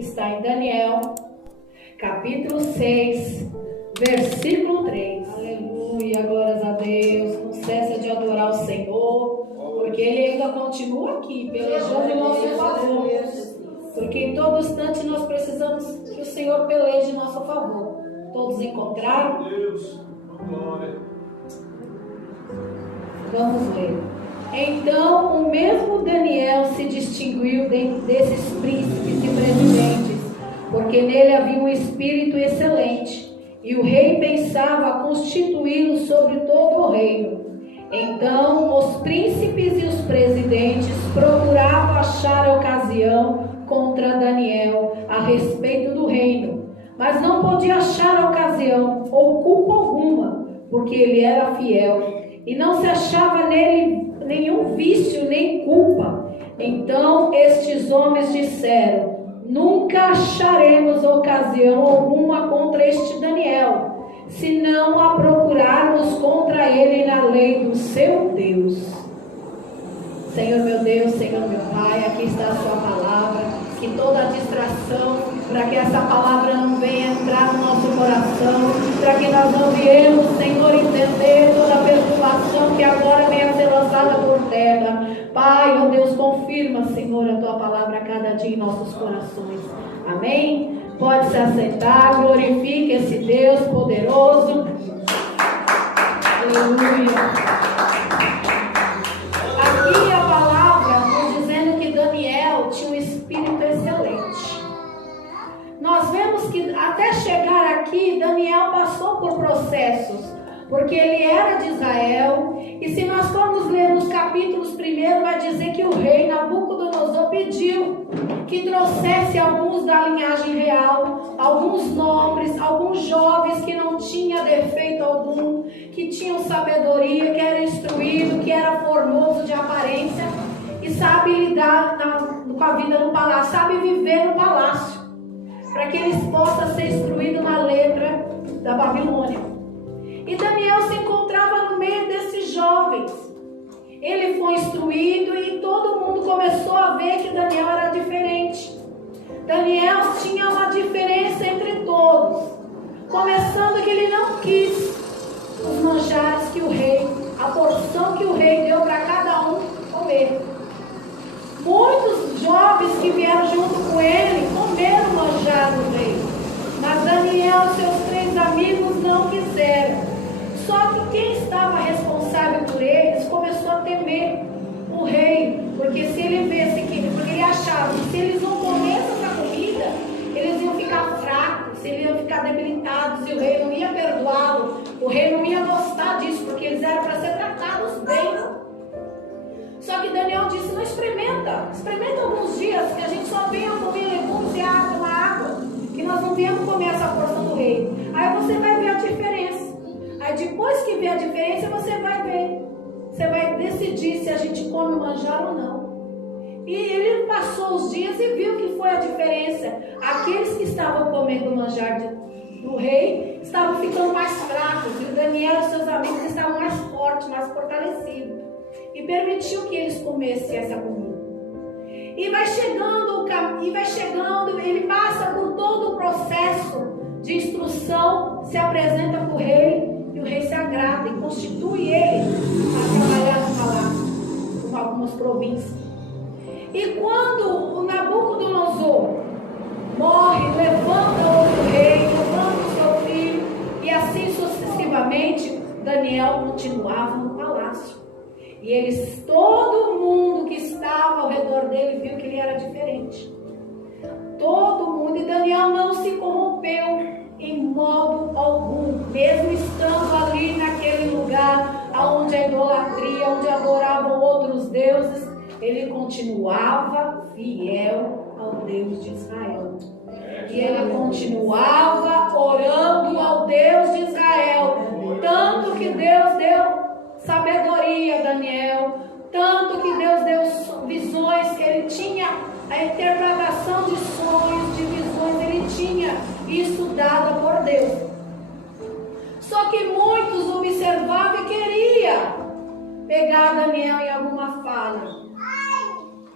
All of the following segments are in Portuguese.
que está em Daniel, capítulo 6, versículo 3. Aleluia, glórias a Deus. Não cessa de adorar o Senhor, porque Ele ainda continua aqui, pelejando em nosso favor. Porque em todo instante nós precisamos que o Senhor peleje em nosso favor. Todos encontraram? Deus, glória. Vamos ler. Então, o mesmo Daniel se distinguiu dentre desses príncipes e presidentes, porque nele havia um espírito excelente, e o rei pensava constituí-lo sobre todo o reino. Então, os príncipes e os presidentes procuravam achar ocasião contra Daniel a respeito do reino, mas não podia achar ocasião ou culpa alguma, porque ele era fiel, e não se achava nele nenhum vício nem culpa. Então estes homens disseram: nunca acharemos ocasião alguma contra este Daniel, se não a procurarmos contra ele na lei do seu Deus. Senhor meu Deus, Senhor meu Pai, aqui está a sua palavra, que toda distração, para que essa palavra não venha entrar no nosso coração, para que nós não viemos, Senhor, entender toda a perturbação que agora venha a ser lançada por terra. Pai, ó Deus, confirma, Senhor, a tua palavra a cada dia em nossos corações. Amém? Pode se assentar, glorifique esse Deus poderoso. Aleluia. Aqui a palavra nos dizendo que Daniel tinha um espírito excelente. Nós vemos que até chegar aqui, Daniel passou por processos, porque ele era de Israel. E se nós formos ler nos capítulos primeiro, vai dizer que o rei Nabucodonosor pediu que trouxesse alguns da linhagem real, alguns nobres, alguns jovens que não tinham defeito algum, que tinham sabedoria, que era instruído, que era formoso de aparência e sabe lidar com a vida no palácio, sabe viver no palácio, para que eles possam ser instruídos na letra da Babilônia. E Daniel se encontrava no meio desses jovens. Ele foi instruído e todo mundo começou a ver que Daniel era diferente. Daniel tinha uma diferença entre todos, começando que ele não quis os manjares que o rei, a porção que o rei deu para cada um comer. Muitos jovens que vieram junto com ele comeram o manjar do rei, mas Daniel e seus 3 amigos não quiseram. Só que quem estava responsável por eles começou a temer o rei, porque se ele visse porque ele achava que se eles não comessem essa comida, eles iam ficar fracos, eles iam ficar debilitados e o rei não ia perdoá-lo, o rei não ia gostar disso, porque eles eram para ser tratados bem. Só que Daniel disse: não experimenta alguns dias, que a gente só venha comer legumes e água, que nós não viemos comer essa porção do rei. Aí você vai ver a diferença. Aí depois que ver a diferença, você vai ver. Você vai decidir se a gente come o manjar ou não. E ele passou os dias e viu que foi a diferença. Aqueles que estavam comendo o manjar do rei estavam ficando mais fracos. E o Daniel e seus amigos estavam mais fortes, mais fortalecidos. E permitiu que eles comessem essa comida. E vai chegando, ele passa por todo o processo de instrução, se apresenta para o rei. E o rei se agrada e constitui ele a trabalhar no palácio, com algumas províncias. E quando o Nabucodonosor morre, levanta outro rei, levanta o seu filho, e assim sucessivamente, Daniel continuava no palácio. E todo mundo que estava ao redor dele viu que ele era diferente. Todo mundo, e Daniel não se corrompeu em modo algum, mesmo estando ali naquele lugar onde a idolatria, onde adoravam outros deuses, ele continuava fiel ao Deus de Israel. E ele continuava orando ao Deus de Israel, tanto que Deus deu sabedoria a Daniel, tanto que Deus deu visões, que ele tinha a interpretação de sonhos, de visões, ele tinha isso dado por Deus. Só que muitos observavam e queriam pegar Daniel em alguma fala.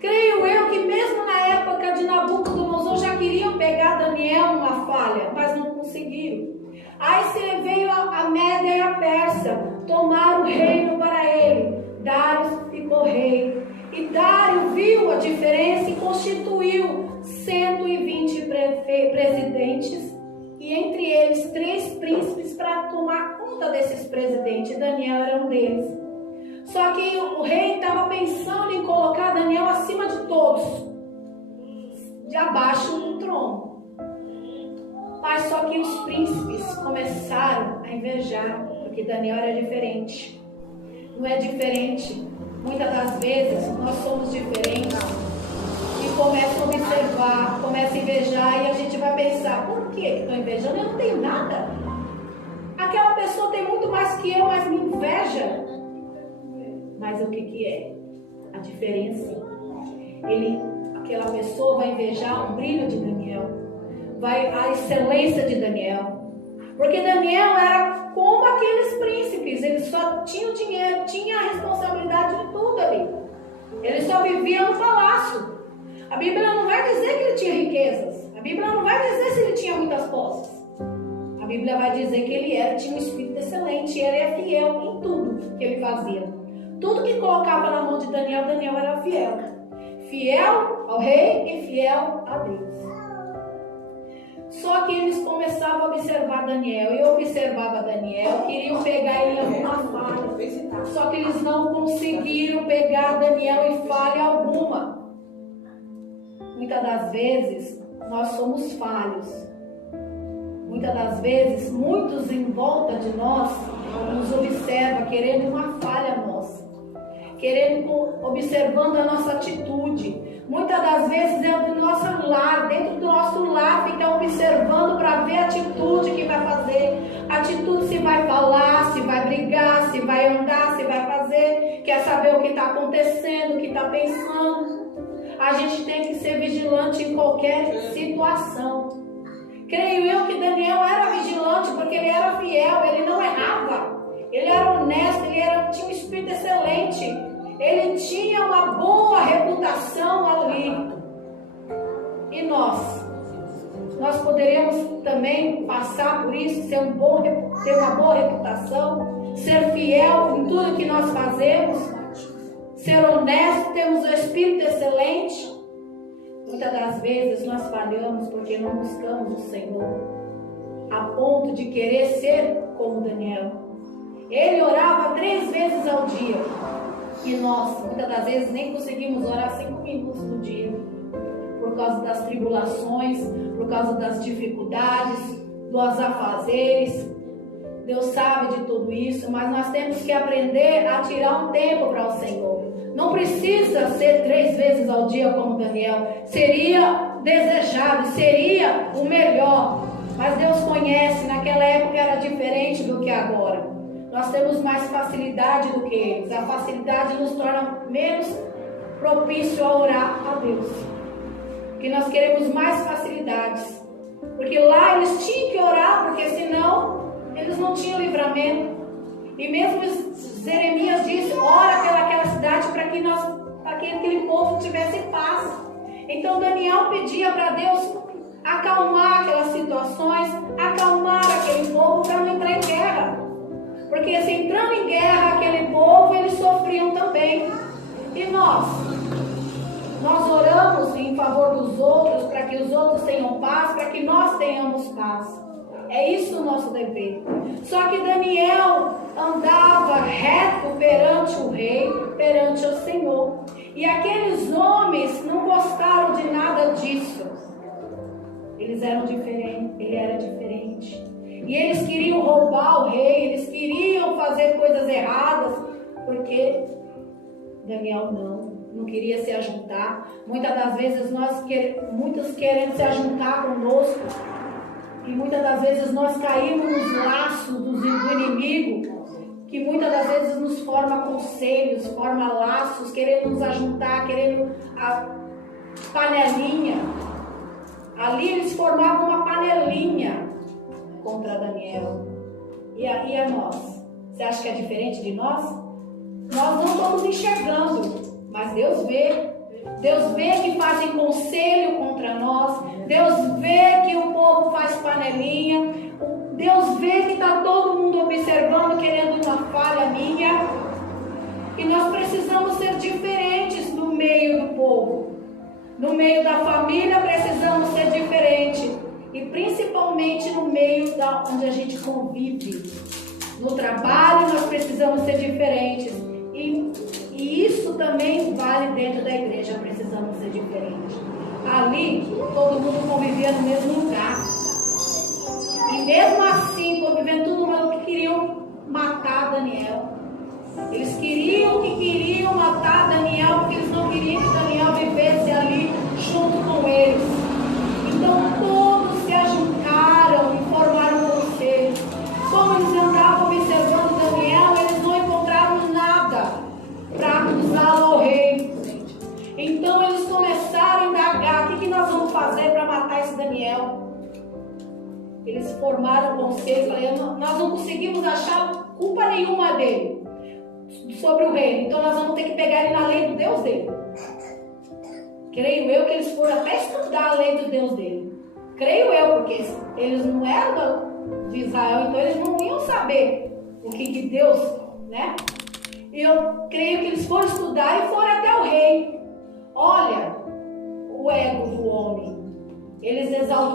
Creio eu que mesmo na época de Nabucodonosor já queriam Aí se veio a Média e a Pérsia, tomaram o reino para ele. Dário ficou rei. E Dário viu a diferença e constituiu 120 presidentes, e entre eles 3 príncipes para tomar conta desses presidentes. Daniel era um deles. Só que o rei estava pensando em colocar Daniel acima de todos, de abaixo do trono. Mas só que os príncipes começaram a invejar, porque Daniel era diferente. Não é diferente. Muitas das vezes nós somos diferentes e começam a observar, começam a invejar, e a gente vai pensar: por que estou invejando? Eu não tenho nada. Aquela pessoa tem muito mais que eu, mas me inveja. Mas o que é? A diferença. Aquela pessoa vai invejar o brilho de Daniel, a excelência de Daniel. Porque Daniel era como aqueles príncipes, eles só tinham dinheiro, tinha a responsabilidade de tudo ali. Eles só viviam no palácio. A Bíblia não vai dizer que ele tinha riquezas. A Bíblia não vai dizer se ele tinha muitas posses. A Bíblia vai dizer que ele tinha um espírito excelente, e ele é fiel em tudo que ele fazia. Tudo que colocava na mão de Daniel, Daniel era fiel. Fiel ao rei e fiel a Deus. Só que eles começavam a observar Daniel. E observava Daniel, queriam pegar ele em alguma falha. Só que eles não conseguiram pegar Daniel em falha alguma. Muitas das vezes, nós somos falhos. Muitas das vezes, muitos em volta de nós nos observam querendo uma falha nossa. Observando a nossa atitude. Muitas das vezes é do nosso lar, dentro do nosso lar, fica observando para ver a atitude que vai fazer, atitude se vai falar, se vai brigar, se vai andar, se vai fazer, quer saber o que está acontecendo, o que está pensando. A gente tem que ser vigilante em qualquer situação. Creio eu que Daniel era vigilante porque ele era fiel, ele não errava, ele era honesto, tinha um espírito excelente. Ele tinha uma boa reputação ali. E nós poderíamos também passar por isso, ter uma boa reputação, ser fiel em tudo que nós fazemos, ser honesto, temos um espírito excelente. Muitas das vezes nós falhamos porque não buscamos o Senhor, a ponto de querer ser como Daniel. Ele orava 3 vezes ao dia. E nós, muitas das vezes, nem conseguimos orar 5 minutos no dia. Por causa das tribulações, por causa das dificuldades, dos afazeres. Deus sabe de tudo isso, mas nós temos que aprender a tirar um tempo para o Senhor. Não precisa ser 3 vezes ao dia como Daniel. Seria desejado, seria o melhor. Mas Deus conhece, naquela época era diferente do que agora. Nós temos mais facilidade do que eles. A facilidade nos torna menos propício a orar a Deus. Porque nós queremos mais facilidades. Porque lá eles tinham que orar, porque senão eles não tinham livramento. E mesmo Jeremias disse: ora pelaquela cidade para que aquele povo tivesse paz. Então Daniel pedia para Deus acalmar aquelas situações, acalmar aquele povo para não entrar em guerra. Porque se entrando em guerra aquele povo, eles sofriam também. E nós oramos em favor dos outros, para que os outros tenham paz, para que nós tenhamos paz. É isso o nosso dever. Só que Daniel andava reto perante o rei, perante o Senhor. E aqueles homens não gostaram de nada disso. Eles eram diferentes, ele era diferente. E eles queriam roubar o rei, eles queriam fazer coisas erradas, porque Daniel não queria se ajuntar. Muitas das vezes muitos querem se ajuntar conosco, e muitas das vezes nós caímos nos laços do inimigo, que muitas das vezes nos forma conselhos, forma laços, querendo nos ajuntar, querendo a panelinha. Ali eles formavam uma panelinha contra Daniel. E a nós? Você acha que é diferente de nós? Nós não estamos enxergando, mas Deus vê. Deus vê que fazem conselho contra nós. Deus vê que o povo faz panelinha. Deus vê que está todo mundo observando, querendo uma falha minha. E nós precisamos ser diferentes no meio do povo. No meio da família precisamos ser diferentes. E principalmente no meio onde a gente convive. No trabalho nós precisamos ser diferentes. E isso também vale dentro da igreja, precisamos ser diferentes. Ali, todo mundo convivia no mesmo lugar. E mesmo assim, convivendo todo mundo, queriam matar Daniel. Eles queriam matar Daniel, porque eles não queriam que Daniel vivesse ali junto com eles. Então todos se ajuntaram e formaram um conselho. Como eles andavam observando Daniel, eles não encontraram nada para acusá-lo ao rei. Então eles começaram a indagar: o que nós vamos fazer para matar esse Daniel? Eles formaram um conselho e falaram: nós não conseguimos achar culpa nenhuma dele sobre o reino, então nós vamos ter que pegar ele na lei do Deus dele. Creio eu que eles foram até estudar a lei do Deus dele. Creio eu, porque eles não eram de Israel, então eles não iam saber o que Deus, né? Eu creio que eles foram estudar e foram até o rei. Olha o ego do homem. Eles exaltaram